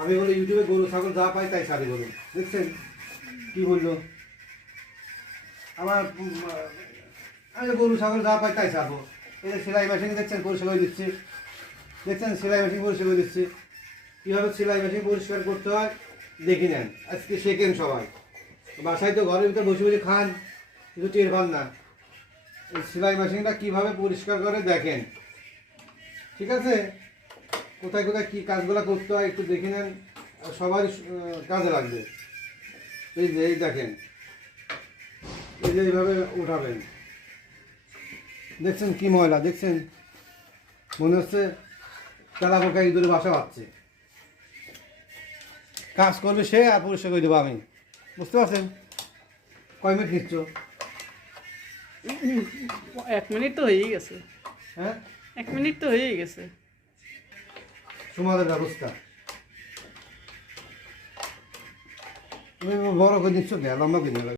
আমি বলি ইউটিউবে গরু ছাগল যা পাই তাই ছাড়ি বলুন, দেখছেন কি বললো? আমার আমি গরু ছাগল যা পাই তাই ছাড়বো। এই যে সেলাই মেশিন দেখছেন পরিষ্কার করে দিচ্ছি, দেখছেন সেলাই মেশিন পরিষ্কার করে দিচ্ছি। কীভাবে সেলাই মেশিন পরিষ্কার করতে হয় দেখে নেন, আজকে শেখেন সবাই। বাসায় তো ঘরের ভিতরে বসে বসে খান, কিন্তু টের পান না। এই সেলাই মেশিনটা কীভাবে পরিষ্কার করে দেখেন, ঠিক আছে? কোথায় কোথায় কী কাজগুলো করতে হয় একটু দেখে নেন, সবারই কাজে লাগবে। এই যে এই দেখেন, এই যে এইভাবে উঠাবেন, দেখছেন কি ময়লা, দেখছেন মনে হচ্ছে তেলা পোকা ইঁদুরে বাসা বাঁধছে। কাজ করবে সে আর পরিষ্কার করে দেবো আমি, বুঝতে পারছেন? কয় মিনিট নিচ্ছ? 1 মিনিট তো হয়েই গেছে। হ্যাঁ, 1 মিনিট তো হয়েই গেছে। সমাজের ব্যবস্থা তুমি বড় করে দিচ্ছ কে, লম্বা করে